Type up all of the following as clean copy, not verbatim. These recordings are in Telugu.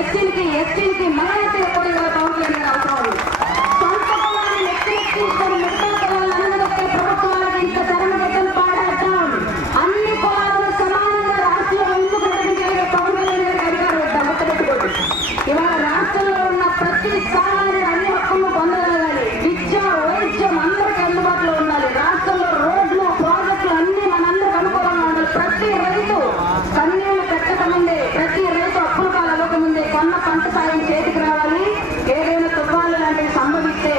ఎస్సీలకి ఎస్టీలకి మైనారిటీలకు కూడా ఇవాళ పవన్ కళ్యాణ్ అవసరం ఉంది. సొంత కులాన్ని నెత్తినెక్కించుకొని ముఖ్య కులాలను అనగదొక్కే ప్రభుత్వానికి ఇంత ధర్మగతం పాడేద్దాం. అన్ని కులాలను సమానంగా రాష్ట్రంలో ఎందుకు నడిపించే పవన్ కళ్యాణ్ గారికి అధికారం ఇద్దాం. గుర్తుపెట్టుకోండి, ఇవాళ రాష్ట్రంలో ఉన్న ప్రతి సామాన్యుడు అన్ని హక్కులను పొందగలగాలి. విద్య వైద్యం అందరికీ అందుబాటులో ఉండాలి. రాష్ట్రంలో రోడ్లు ప్రాజెక్టులు అన్ని మనందరికి అనుకూలంగా ఉండాలి. ప్రతి రైతు కన్నీళ్లు పెట్టకముందే, ప్రతి రైతు అప్పులు కాలవకముందే కొన్న పంట సాయం చేతికి రావాలి. ఏదైనా తుఫాన్లు లాంటివి సంభవిస్తే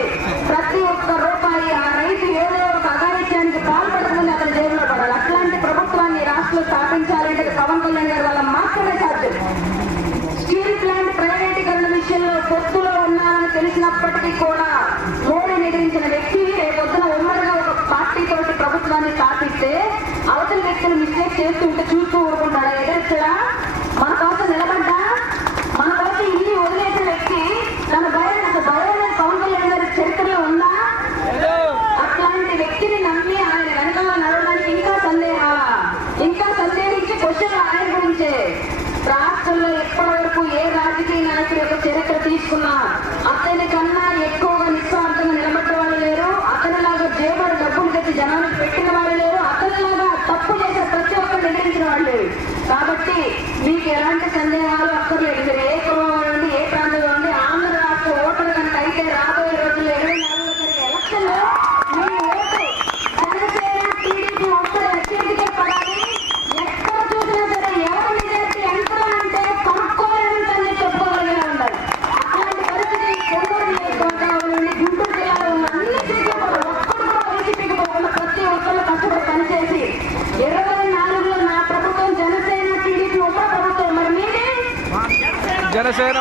ప్రతి ఒక్క రూపాయి ఆ రైతు ఏదో ఒక అఘాయిత్యానికి పాల్పడకముందే అతని జేబులో పడాలి. అట్లాంటి ప్రభుత్వాన్ని రాష్ట్రంలో స్థాపించాలంటే పవన్ కళ్యాణ్ గారి వల్ల మాత్రమే సాధ్యం. స్టీల్ ప్లాంట్ ప్రైవేటీకరణ విషయంలో పొత్తులో ఉన్నారని తెలిసినప్పటికీ కూడా మోడీ నిద్రించిన వ్యక్తి రేపొద్దున ఉమ్మడిగా ఒక పార్టీ తోటి ప్రభుత్వాన్ని స్థాపిస్తే అవతల వ్యక్తులు మిస్టేక్ చేస్తుంటే చూస్తూ ఊరుకుంటాడా? ఎదుర్చడా? మన కోసం నిలబడ్డా, మన కోసం ఇల్లు వదిలేసిన వ్యక్తి తన భయం పవన్ కళ్యాణ్ గారి చరిత్రలో ఉందా? అట్లాంటి వ్యక్తిని నమ్మి ఆయన వెనకాల నడవడానికి ఇంకా సందేహించి క్వశ్చన్ ఆయన గురించే. రాష్ట్రంలో ఎప్పటి వరకు ఏ రాజకీయ నాయకుడి యొక్క చరిత్ర తీసుకున్నా అతని కన్నా ఎక్కువగా నిస్వార్థంగా నిలబడ్డ వాళ్ళు లేరు. అతనిలాగా జేబులు డబ్బులు తెచ్చి జనానికి పెట్టిన వాళ్ళు లేరు. అతనిలాగా తప్పు చేసే ప్రతి ఒక్కరు నిర్ణయించిన వాళ్ళు లేరు. కాబట్టి మీకు ఎలాంటి సందేహాలు అక్కర్లేదు. మీరు ఏ కులం నుండి ఏ ప్రాంతంలో నుండి ఆంధ్ర రాష్ట్ర ఓటర్ కనుక అయితే రాబోయే రోజుల్లో 24లో జరిగే ఎలక్షన్ లో మీ ఓటు జనసేన టీడీపీ ఒక్కరు ఎస్సీకే పడాలి. ఎక్కడ చూసినా సరే ఎవరు మెజారిటీ ఎంత అంటే కనుక్కోలేని చెప్పుకోగలిగే ఉండాలి. అట్లాంటి పరిస్థితి కొల్లూరు నియోజకవర్గం నుండి గుంటూరు జిల్లాలో ఉన్న అన్ని సీట్లు కూడా ఒక్కరు కూడా వైసీపీకి పోకుండా ప్రతి ఒక్కరు కష్టపడి పనిచేసి 24లో నా ప్రభుత్వం జనసేన టీడీపీ ఒక ప్రభుత్వం. మరి మీది జనసేన